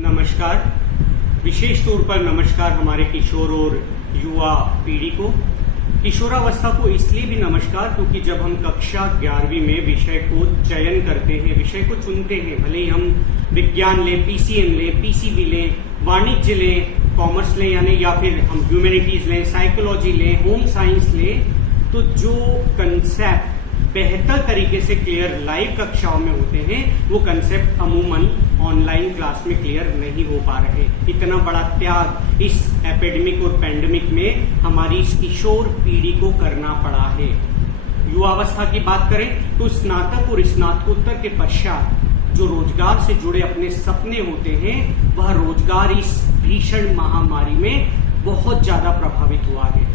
नमस्कार। विशेष तौर पर नमस्कार हमारे किशोर और युवा पीढ़ी को। किशोरावस्था को इसलिए भी नमस्कार क्योंकि जब हम कक्षा 11वीं में विषय को चयन करते हैं, विषय को चुनते हैं, भले ही हम विज्ञान लें, पीसीएम लें, पीसीबी लें, वाणिज्य लें, कॉमर्स लें या फिर हम ह्यूमैनिटीज लें, साइकोलॉजी लें, होम साइंस लें, तो जो कंसेप्ट बेहतर तरीके से क्लियर लाइव कक्षाओं में होते हैं वो कंसेप्ट अमूमन ऑनलाइन क्लास में क्लियर नहीं हो पा रहे। इतना बड़ा त्याग इस एपिडेमिक और पैंडेमिक में हमारी इस किशोर पीढ़ी को करना पड़ा है। युवावस्था की बात करें तो स्नातक और स्नातकोत्तर के पश्चात जो रोजगार से जुड़े अपने सपने होते हैं वह रोजगार इस भीषण महामारी में बहुत ज्यादा प्रभावित हुआ है।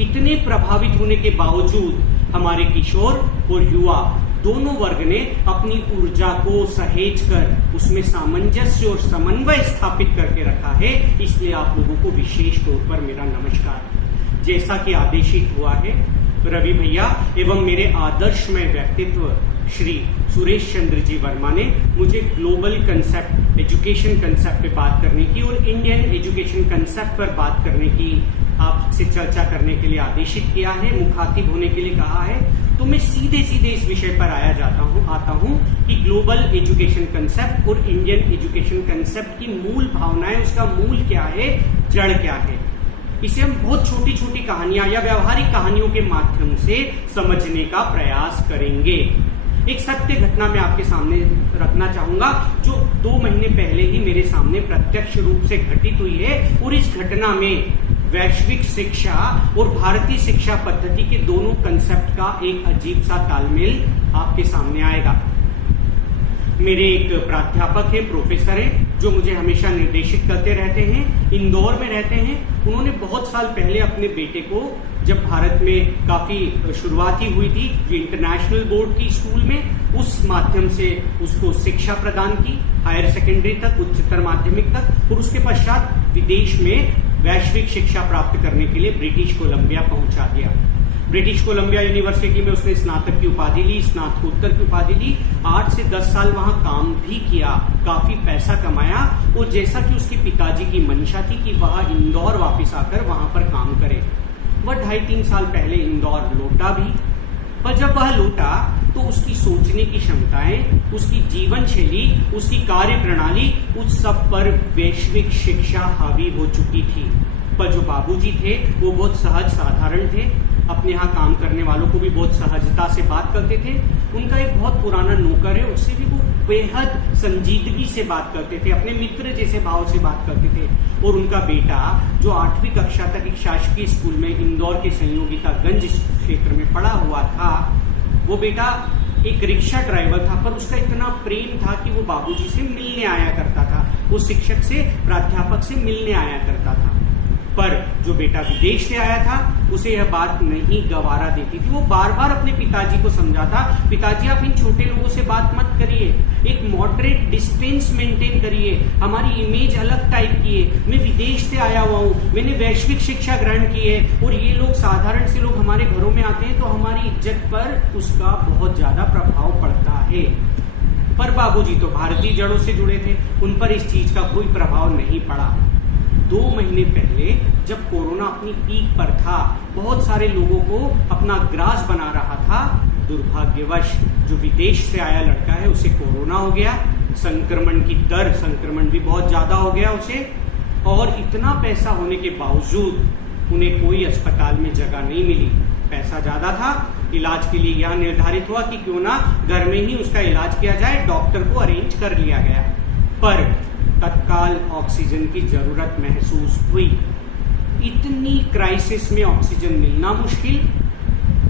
इतने प्रभावित होने के बावजूद हमारे किशोर और युवा दोनों वर्ग ने अपनी ऊर्जा को सहेज कर उसमें सामंजस्य और समन्वय स्थापित करके रखा है। इसलिए आप लोगों को विशेष तौर पर मेरा नमस्कार। जैसा कि आदेशित हुआ है रवि भैया एवं मेरे आदर्शमय व्यक्तित्व श्री सुरेश चंद्र जी वर्मा ने मुझे ग्लोबल कंसेप्ट, एजुकेशन कंसेप्ट पे बात करने की और इंडियन एजुकेशन कंसेप्ट पर बात करने की आपसे चर्चा करने के लिए आदेशित किया है, मुखातिब होने के लिए कहा है। तो मैं सीधे सीधे इस विषय पर आता हूं कि ग्लोबल एजुकेशन कंसेप्ट और इंडियन एजुकेशन कंसेप्ट की मूल भावनाएं, उसका मूल क्या है, जड़ क्या है। इसे हम बहुत छोटी छोटी कहानियां या व्यवहारिक कहानियों के माध्यम से समझने का प्रयास करेंगे। एक सत्य घटना मैं आपके सामने रखना चाहूंगा जो 2 महीने पहले ही मेरे सामने प्रत्यक्ष रूप से घटित हुई है और इस घटना में वैश्विक शिक्षा और भारतीय शिक्षा पद्धति के दोनों कंसेप्ट का एक अजीब सा तालमेल आपके सामने आएगा। मेरे एक प्राध्यापक है, प्रोफेसर है, जो मुझे हमेशा निर्देशित करते रहते हैं, इंदौर में रहते हैं। उन्होंने बहुत साल पहले अपने बेटे को, जब भारत में काफी शुरुआती हुई थी जो इंटरनेशनल बोर्ड की स्कूल में, उस माध्यम से उसको शिक्षा प्रदान की, हायर सेकेंडरी तक, उच्चतर माध्यमिक तक, और उसके पश्चात विदेश में वैश्विक शिक्षा प्राप्त करने के लिए ब्रिटिश कोलंबिया पहुंचा दिया। ब्रिटिश कोलंबिया यूनिवर्सिटी में उसने स्नातक की उपाधि ली, स्नातकोत्तर की उपाधि ली, 8 से 10 साल वहां काम भी किया, काफी पैसा कमाया। और जैसा कि उसके पिताजी की मंशा थी कि वह इंदौर वापस आकर वहां पर काम करे, वह 2.5-3 साल पहले इंदौर लौटा भी। पर जब वह लौटा तो उसकी सोचने की क्षमताएं, उसकी जीवन शैली, उसकी कार्य प्रणाली, उस सब पर वैश्विक शिक्षा हावी हो चुकी थी। पर जो बाबूजी थे वो बहुत सहज साधारण थे, अपने यहाँ काम करने वालों को भी बहुत सहजता से बात करते थे। उनका एक बहुत पुराना नौकर है, उससे भी वो बेहद संजीदगी से बात करते थे, अपने मित्र जैसे भाव से बात करते थे। और उनका बेटा जो 8वीं कक्षा तक एक शासकीय स्कूल में इंदौर के संयोगितागंज क्षेत्र में पढ़ा हुआ था, वो बेटा एक रिक्शा ड्राइवर था, पर उसका इतना प्रेम था कि वो बाबूजी से मिलने आया करता था, वो शिक्षक से, प्राध्यापक से मिलने आया करता था। पर जो बेटा विदेश से आया था उसे यह बात नहीं गवारा देती थी। वो बार बार अपने पिताजी को समझाता, पिताजी आप इन छोटे लोगों से बात मत करिए, एक मॉडरेट डिस्टेंस मेंटेन करिए, हमारी इमेज अलग टाइप की है, मैं विदेश से आया हुआ हूँ, मैंने वैश्विक शिक्षा ग्रहण की है और ये लोग, साधारण से लोग हमारे घरों में आते हैं तो हमारी इज्जत पर उसका बहुत ज्यादा प्रभाव पड़ता है। पर बाबूजी तो भारतीय जड़ों से जुड़े थे, उन पर इस चीज का कोई प्रभाव नहीं पड़ा। 2 महीने पहले जब कोरोना अपनी पीक पर था, बहुत सारे लोगों को अपना ग्रास बना रहा था, दुर्भाग्यवश जो विदेश से आया लड़का है उसे कोरोना हो गया, संक्रमण की दर, संक्रमण भी बहुत ज्यादा हो गया उसे। और इतना पैसा होने के बावजूद उन्हें कोई अस्पताल में जगह नहीं मिली। पैसा ज्यादा था, इलाज के लिए यह निर्धारित हुआ कि क्यों ना घर में ही उसका इलाज किया जाए, डॉक्टर को अरेंज कर लिया गया। पर तत्काल ऑक्सीजन की जरूरत महसूस हुई। इतनी क्राइसिस में ऑक्सीजन मिलना मुश्किल,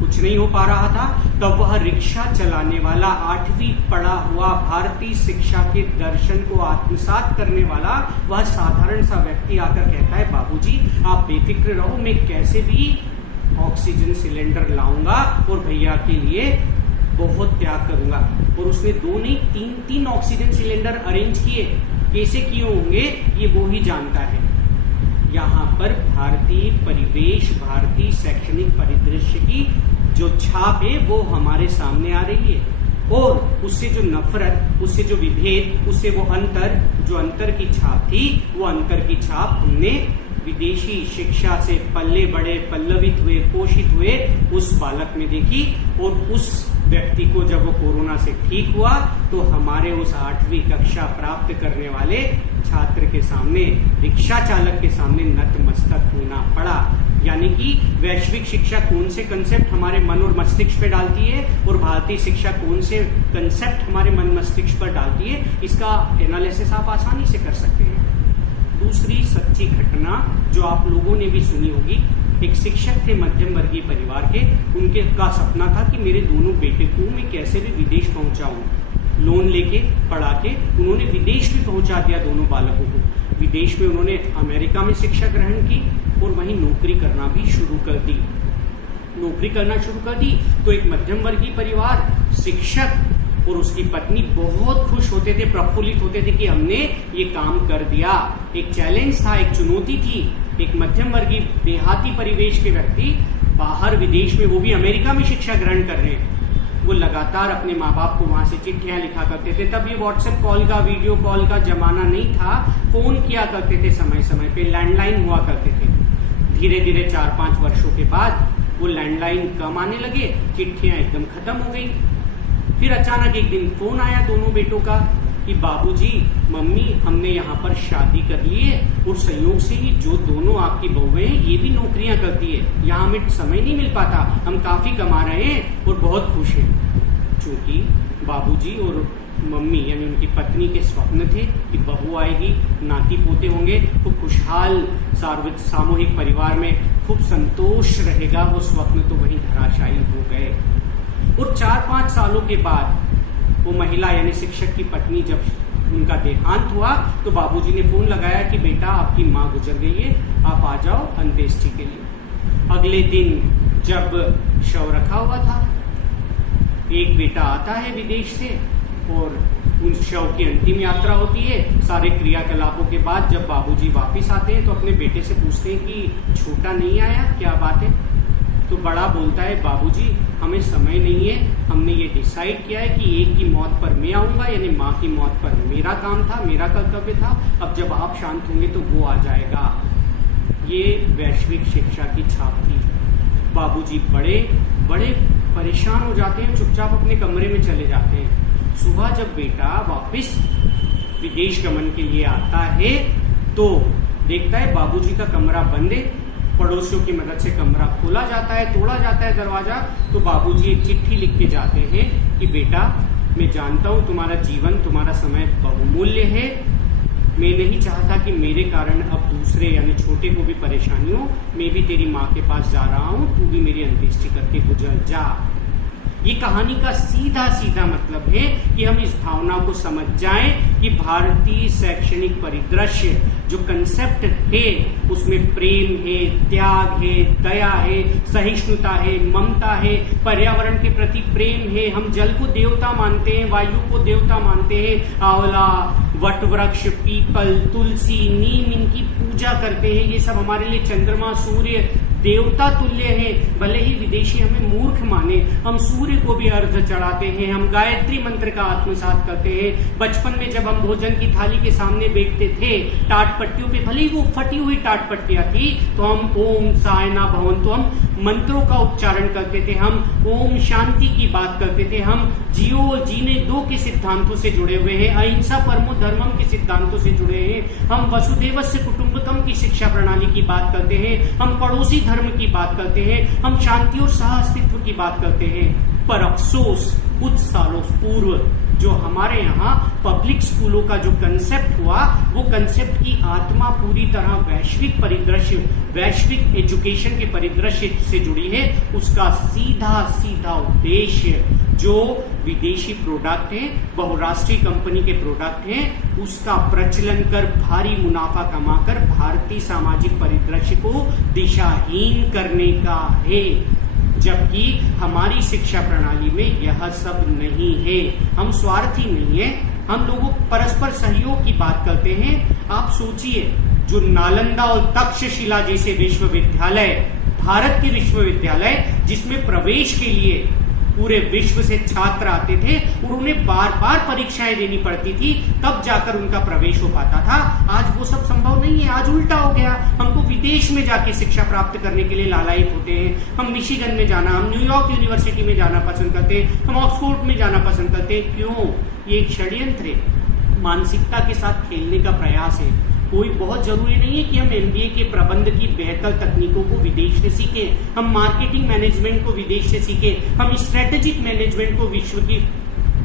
कुछ नहीं हो पा रहा था। तब वह रिक्शा चलाने वाला 8वीं पढ़ा हुआ भारतीय शिक्षा के दर्शन को आत्मसात करने वाला वह साधारण सा व्यक्ति आकर कहता है, बाबूजी आप बेफिक्र रहो, मैं कैसे भी ऑक्सीजन सिलेंडर लाऊंगा और भैया के लिए बहुत त्याग करूंगा। और उसने 2 नहीं 3 ऑक्सीजन सिलेंडर अरेंज किए। कैसे किए होंगे ये वो ही जानता है। यहाँ पर भारतीय परिवेश, भारतीय शैक्षणिक परिदृश्य की जो छाप है वो हमारे सामने आ रही है। और उससे जो नफरत, उससे जो विभेद, उससे वो जो अंतर की छाप थी, वो अंतर की छाप हमने विदेशी शिक्षा से पल्ले बड़े, पल्लवित हुए, पोषित हुए उस बालक में देखी। और उस व्यक्ति को जब वो कोरोना से ठीक हुआ तो हमारे उस 8वीं कक्षा प्राप्त करने वाले छात्र के सामने, रिक्शा चालक के सामने नतमस्तक होना पड़ा। यानी कि वैश्विक शिक्षा कौन से कंसेप्ट हमारे मन और मस्तिष्क पे डालती है और भारतीय शिक्षा कौन से कंसेप्ट हमारे मन मस्तिष्क पर डालती है, इसका एनालिसिस आप आसानी से कर सकते हैं। दूसरी सच्ची घटना जो आप लोगों ने भी सुनी होगी, एक शिक्षक थे मध्यम वर्गीय परिवार के, उनके का सपना था कि मेरे दोनों बेटे को मैं कैसे भी विदेश पहुंचाऊं। लोन लेके पढ़ा के उन्होंने विदेश भी पहुंचा दिया दोनों बालकों को। विदेश में उन्होंने अमेरिका में शिक्षा ग्रहण की और वहीं नौकरी करना भी शुरू कर दी। तो एक मध्यम वर्गीय परिवार, शिक्षक और उसकी पत्नी बहुत खुश होते थे, प्रफुल्लित होते थे कि हमने ये काम कर दिया। एक चैलेंज था, एक चुनौती थी। एक मध्यम वर्गीय देहाती परिवेश के व्यक्ति बाहर विदेश में, वो भी अमेरिका में शिक्षा ग्रहण कर रहे हैं, वो लगातार अपने माँ बाप को वहां से चिट्ठियां लिखा करते थे। तब ये व्हाट्सएप कॉल का, वीडियो कॉल का जमाना नहीं था। फोन किया करते थे समय समय पे, लैंडलाइन हुआ करते थे। धीरे धीरे 4-5 वर्षों के बाद वो लैंडलाइन कम आने लगे, चिट्ठियां एकदम खत्म हो गई। फिर अचानक एक दिन फोन आया दोनों बेटों का कि बाबूजी, मम्मी, हमने यहाँ पर शादी कर ली है और संयोग से ही जो दोनों आपकी बहुएं हैं ये भी नौकरियां करती है, यहाँ हमें समय नहीं मिल पाता, हम काफी कमा रहे हैं और बहुत खुश हैं। क्योंकि बाबूजी और मम्मी यानी उनकी पत्नी के स्वप्न थे कि बहू आएगी, नाती पोते होंगे, तो खुशहाल सामूहिक परिवार में खूब संतोष रहेगा। वो स्वप्न तो वहीं धराशायी हो गए। और 4-5 सालों के बाद वो महिला यानी शिक्षक की पत्नी जब उनका देहांत हुआ तो बाबूजी ने फोन लगाया कि बेटा, आपकी माँ गुजर गई है, आप आ जाओ अंत्येष्टि के लिए। अगले दिन जब शव रखा हुआ था, एक बेटा आता है विदेश से और उन शव की अंतिम यात्रा होती है। सारे क्रियाकलापों के बाद जब बाबूजी वापिस आते हैं तो अपने बेटे से पूछते हैं कि छोटा नहीं आया, क्या बात है? तो बड़ा बोलता है, बाबूजी, हमें समय नहीं है, हमने ये डिसाइड किया है कि एक की मौत पर मैं आऊंगा, यानी माँ की मौत पर मेरा काम था, मेरा कर्तव्य था। अब जब आप शांत होंगे तो वो आ जाएगा। ये वैश्विक शिक्षा की छाप थी। बाबूजी बड़े परेशान हो जाते हैं, चुपचाप अपने कमरे में चले जाते हैं। सुबह जब बेटा वापस विदेश गमन के लिए आता है तो देखता है बाबूजी का कमरा बंद है। पड़ोसियों की मदद से कमरा खोला जाता है, तोड़ा जाता है दरवाजा, तो बाबूजी एक चिट्ठी लिख के जाते हैं कि बेटा, मैं जानता हूं तुम्हारा जीवन, तुम्हारा समय बहुमूल्य है। मैं नहीं चाहता कि मेरे कारण अब दूसरे यानी छोटे को भी परेशानी हो। मैं भी तेरी माँ के पास जा रहा हूं, तू भी मेरी अंत्येष्टि करके गुजर जा। ये कहानी का सीधा सीधा मतलब है कि हम इस भावना को समझ जाएं कि भारतीय शैक्षणिक परिदृश्य जो कंसेप्ट है उसमें प्रेम है, त्याग है, दया है, सहिष्णुता है, ममता है, पर्यावरण के प्रति प्रेम है। हम जल को देवता मानते हैं, वायु को देवता मानते हैं, आंवला, वटवृक्ष, पीपल, तुलसी, नीम, इनकी पूजा करते हैं। ये सब हमारे लिए चंद्रमा, सूर्य देवता तुल्य है। भले ही विदेशी हमें मूर्ख माने, हम सूर्य को भी अर्घ चढ़ाते हैं, हम गायत्री मंत्र का आत्मसात करते हैं। बचपन में जब हम भोजन की थाली के सामने बैठते थे, टाट पट्टियों पे, भले ही वो फटी हुई टाट पट्टियां थी, तो हम ओम सायना भवन, तो हम मंत्रों का उच्चारण करते थे, हम ओम शांति की बात करते थे, हम जियो जीने दो के सिद्धांतों से जुड़े हुए हैं, अहिंसा परमो धर्मम के सिद्धांतों से जुड़े हैं, हम वसुदेवस्य कुटुंबकम की शिक्षा प्रणाली की बात करते हैं, हम पड़ोसी धर्म की बात करते हैं, हम शांति और सह-अस्तित्व की बात करते हैं। पर अफसोस कुछ सालों पूर्व जो हमारे यहाँ पब्लिक स्कूलों का जो कंसेप्ट हुआ, वो कंसेप्ट की आत्मा पूरी तरह वैश्विक परिदृश्य, वैश्विक एजुकेशन के परिदृश्य से जुड़ी है। उसका सीधा सीधा उद्देश्य जो विदेशी प्रोडक्ट है, बहुराष्ट्रीय कंपनी के प्रोडक्ट हैं, उसका प्रचलन कर भारी मुनाफा कमाकर भारतीय सामाजिक परिदृश्य को दिशाहीन करने का है। जबकि हमारी शिक्षा प्रणाली में यह सब नहीं है। हम स्वार्थी नहीं है, हम लोगों परस्पर सहयोग की बात करते हैं। आप सोचिए, जो नालंदा और तक्षशिला जैसे विश्वविद्यालय, भारत के विश्वविद्यालय जिसमें प्रवेश के लिए पूरे विश्व से छात्र आते थे और उन्हें बार बार परीक्षाएं देनी पड़ती थी, तब जाकर उनका प्रवेश हो पाता था। आज वो सब संभव नहीं है, आज उल्टा हो गया। हमको विदेश में जाके शिक्षा प्राप्त करने के लिए लालायित होते हैं। हम मिशिगन में जाना, हम न्यूयॉर्क यूनिवर्सिटी में जाना पसंद करते हैं, हम ऑक्सफोर्ड में जाना पसंद करते हैं। क्यों? ये एक षड्यंत्र है, मानसिकता के साथ खेलने का प्रयास है। कोई बहुत जरूरी नहीं है कि हम एमबीए के प्रबंध की बेहतर तकनीकों को विदेश से सीखें, हम मार्केटिंग मैनेजमेंट को विदेश से सीखें, हम स्ट्रेटेजिक मैनेजमेंट को विश्व की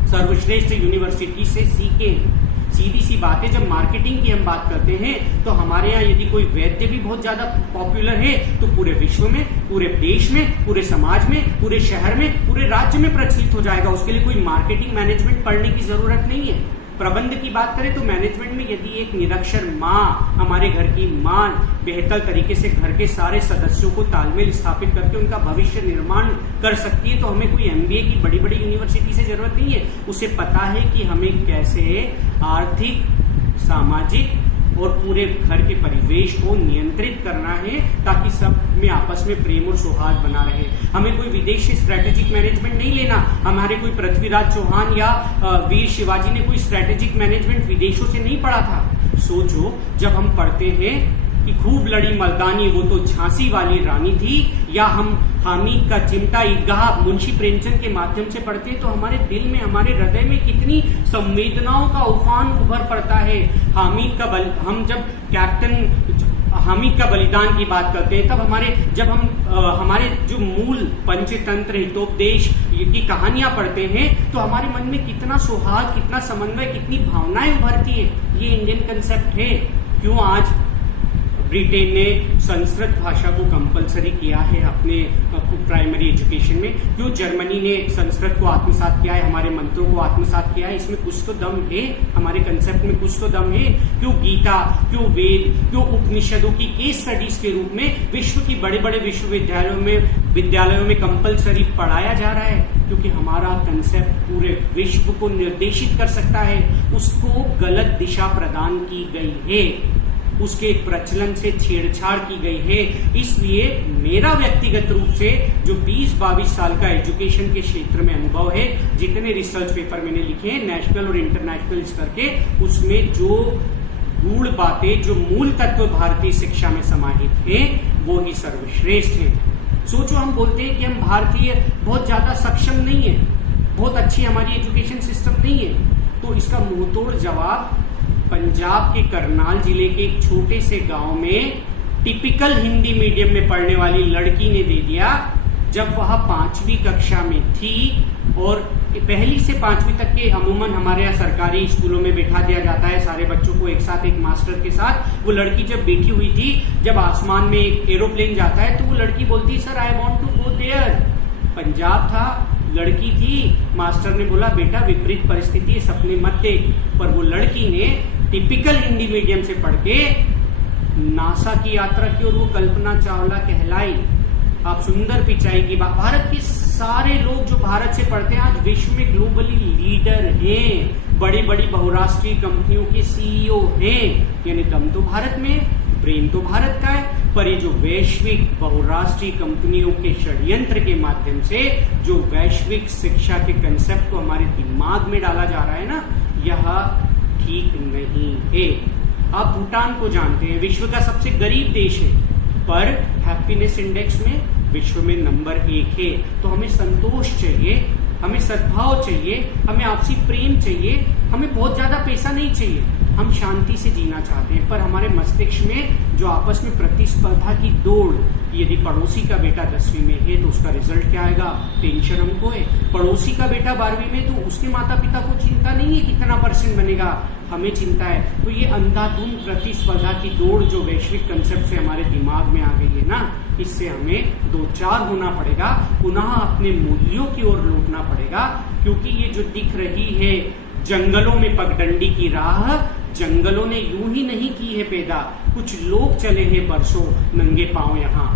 सर्वश्रेष्ठ यूनिवर्सिटी से सीखें। सीधी सी बात है, जब मार्केटिंग की हम बात करते हैं तो हमारे यहाँ यदि कोई वैद्य भी बहुत ज्यादा पॉपुलर है तो पूरे विश्व में, पूरे देश में, पूरे समाज में, पूरे शहर में, पूरे राज्य में प्रचलित हो जाएगा। उसके लिए कोई मार्केटिंग मैनेजमेंट पढ़ने की जरूरत नहीं है। प्रबंध की बात करें तो मैनेजमेंट में यदि एक निरक्षर माँ, हमारे घर की माँ बेहतर तरीके से घर के सारे सदस्यों को तालमेल स्थापित करके उनका भविष्य निर्माण कर सकती है तो हमें कोई एमबीए की बड़ी बड़ी यूनिवर्सिटी से जरूरत नहीं है। उसे पता है कि हमें कैसे आर्थिक, सामाजिक और पूरे घर के परिवेश को नियंत्रित करना है ताकि सब में आपस में प्रेम और सौहार्द बना रहे। हमें कोई विदेशी स्ट्रेटेजिक मैनेजमेंट नहीं लेना। हमारे कोई पृथ्वीराज चौहान या वीर शिवाजी ने कोई स्ट्रेटेजिक मैनेजमेंट विदेशों से नहीं पढ़ा था। सोचो, जब हम पढ़ते हैं कि खूब लड़ी मर्दानी वो तो झांसी वाली रानी थी, या हम हामिद का चिमटा ईदगाह मुंशी प्रेमचंद के माध्यम से पढ़ते हैं तो हमारे दिल में, हमारे हृदय में कितनी संवेदनाओं का उफान उभर पड़ता है। हम जब कैप्टन हामिद का बलिदान की बात करते हैं तब हमारे जो मूल पंचतंत्र, हितोपदेश की कहानियां पढ़ते हैं तो हमारे मन में कितना सौहार्द, कितना समन्वय, कितनी भावनाएं उभरती है। ये इंडियन कंसेप्ट है। क्यों आज ब्रिटेन ने संस्कृत भाषा को कंपलसरी किया है अपने प्राइमरी एजुकेशन में? क्यों जर्मनी ने संस्कृत को आत्मसात किया है, हमारे मंत्रों को आत्मसात किया है? इसमें कुछ तो दम है, हमारे कंसेप्ट में कुछ तो दम है। क्यों गीता, क्यों वेद, क्यों उपनिषदों की केस स्टडीज के रूप में विश्व की बड़े बड़े विद्यालयों में कंपलसरी पढ़ाया जा रहा है? क्योंकि हमारा कंसेप्ट पूरे विश्व को निर्देशित कर सकता है। उसको गलत दिशा प्रदान की गई है, उसके प्रचलन से छेड़छाड़ की गई है। इसलिए मेरा व्यक्तिगत रूप से जो 20-22 साल का एजुकेशन के क्षेत्र में अनुभव है, जितने रिसर्च पेपर मैंने लिखे हैं नेशनल और इंटरनेशनल स्तर के, उसमें जो गूढ़ बातें, जो मूल तत्व भारतीय शिक्षा में समाहित हैं, वो ही सर्वश्रेष्ठ हैं। सोचो, हम बोलते हैं कि हम भारतीय बहुत ज्यादा सक्षम नहीं है, बहुत अच्छी हमारी एजुकेशन सिस्टम नहीं है, तो इसका मुंहतोड़ जवाब पंजाब के करनाल जिले के एक छोटे से गांव में टिपिकल हिंदी मीडियम में पढ़ने वाली लड़की ने दे दिया। जब वह 5वीं कक्षा में थी, और 1 से 5वीं तक के अमूमन हमारे यहाँ सरकारी स्कूलों में बैठा दिया जाता है सारे बच्चों को एक साथ, एक मास्टर के साथ। वो लड़की जब बैठी हुई थी, जब आसमान में एक एरोप्लेन जाता है तो वो लड़की बोलती, sir I want to go there. Punjab था, लड़की थी, मास्टर ने बोला बेटा विपरीत परिस्थिति है, सपने मत देख। पर वो लड़की ने टिपिकल हिंदी मीडियम से पढ़ के नासा की यात्रा की और वो कल्पना चावला कहलाई। आप सुंदर पिचाई की बात, भारत के सारे लोग जो भारत से पढ़ते हैं आज विश्व में ग्लोबली लीडर हैं, बड़ी बड़ी बहुराष्ट्रीय कंपनियों के सीईओ हैं। यानी दम तो भारत में, ब्रेन तो भारत का है, पर ये जो वैश्विक बहुराष्ट्रीय कंपनियों के षड्यंत्र के माध्यम से जो वैश्विक शिक्षा के कंसेप्ट को हमारे दिमाग में डाला जा रहा है ना, यह ठीक नहीं है। आप भूटान को जानते हैं, विश्व का सबसे गरीब देश है, पर हैप्पीनेस इंडेक्स में विश्व में नंबर 1 है। तो हमें संतोष चाहिए, हमें सद्भाव चाहिए, हमें आपसी प्रेम चाहिए, हमें बहुत ज्यादा पैसा नहीं चाहिए। हम शांति से जीना चाहते हैं, पर हमारे मस्तिष्क में जो आपस में प्रतिस्पर्धा की दौड़, यदि पड़ोसी का बेटा 10वीं में है तो उसका रिजल्ट क्या आएगा, टेंशन हमको है। पड़ोसी का बेटा 12वीं में तो उसके माता पिता को चिंता नहीं है कितना % बनेगा, हमें चिंता है। तो ये अंधाधुंध प्रतिस्पर्धा की दौड़ जो वैश्विक कंसेप्ट से हमारे दिमाग में आ गई है ना, इससे हमें 2-4 होना पड़ेगा, पुनः अपने मूल्यों की ओर लौटना पड़ेगा। क्योंकि ये जो दिख रही है जंगलों में पगडंडी की राह, जंगलों ने यूं ही नहीं की है पैदा, कुछ लोग चले हैं बरसों नंगे पांव यहाँ।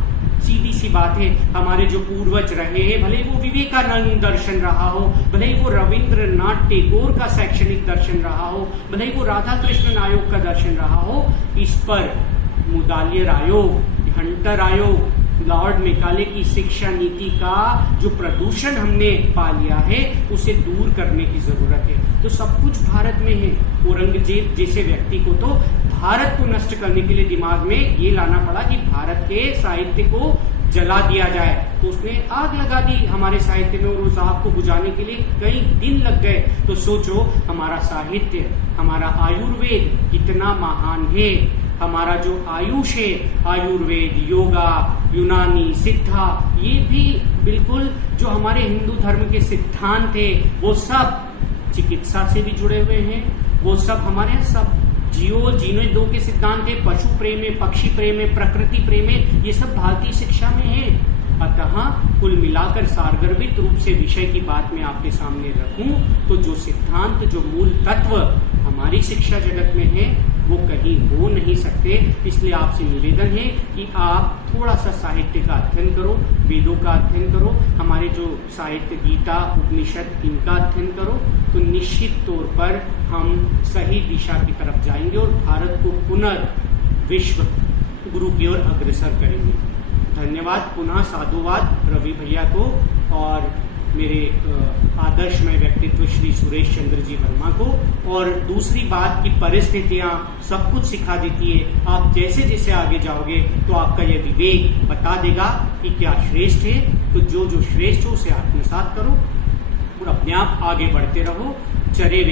सीधी सी बात है, हमारे जो पूर्वज रहे हैं, भले वो विवेकानंद दर्शन रहा हो, भले ही वो रविंद्रनाथ टैगोर का शैक्षणिक दर्शन रहा हो, भले ही वो राधा कृष्णन आयोग का दर्शन रहा हो, इस पर मुदालियर आयोग, हंटर आयोग, लॉर्ड मेकाले की शिक्षा नीति का जो प्रदूषण हमने पा लिया है उसे दूर करने की जरूरत है। तो सब कुछ भारत में है। औरंगजेब जैसे व्यक्ति को तो भारत को नष्ट करने के लिए दिमाग में ये लाना पड़ा कि भारत के साहित्य को जला दिया जाए, तो उसने आग लगा दी हमारे साहित्य में, और उस आग को बुझाने के लिए कई दिन लग गए। तो सोचो हमारा साहित्य, हमारा आयुर्वेद कितना महान है। हमारा जो आयुष है, आयुर्वेद, योगा, यूनानी, सिद्धा, ये भी बिल्कुल जो हमारे हिंदू धर्म के सिद्धांत थे वो सब चिकित्सा से भी जुड़े हुए हैं। वो सब हमारे सब जीने दो के सिद्धांत है, पशु प्रेम है, पक्षी प्रेम है, प्रकृति प्रेम है, ये सब भारतीय शिक्षा में है। अतः कुल मिलाकर सारगर्भित रूप से विषय की बात मैं आपके सामने रखूं तो जो सिद्धांत, जो मूल तत्व हमारी शिक्षा जगत में है वो कहीं हो नहीं सकते। इसलिए आपसे निवेदन है कि आप थोड़ा सा साहित्य का अध्ययन करो, वेदों का अध्ययन करो, हमारे जो साहित्य, गीता, उपनिषद, इनका अध्ययन करो, तो निश्चित तौर पर हम सही दिशा की तरफ जाएंगे और भारत को पुनर्विश्व गुरु की ओर अग्रसर करेंगे। धन्यवाद। पुनः साधुवाद रवि भैया को और मेरे आदर्शमय व्यक्तित्व श्री सुरेश चंद्र जी वर्मा को। और दूसरी बात की परिस्थितियां सब कुछ सिखा देती है। आप जैसे जैसे आगे जाओगे तो आपका यह विवेक बता देगा कि क्या श्रेष्ठ है। तो जो श्रेष्ठ हो उसे आत्मसात करो और अपने आप आगे बढ़ते रहो। चरे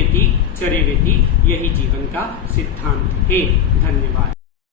वेती यही जीवन का सिद्धांत है। धन्यवाद।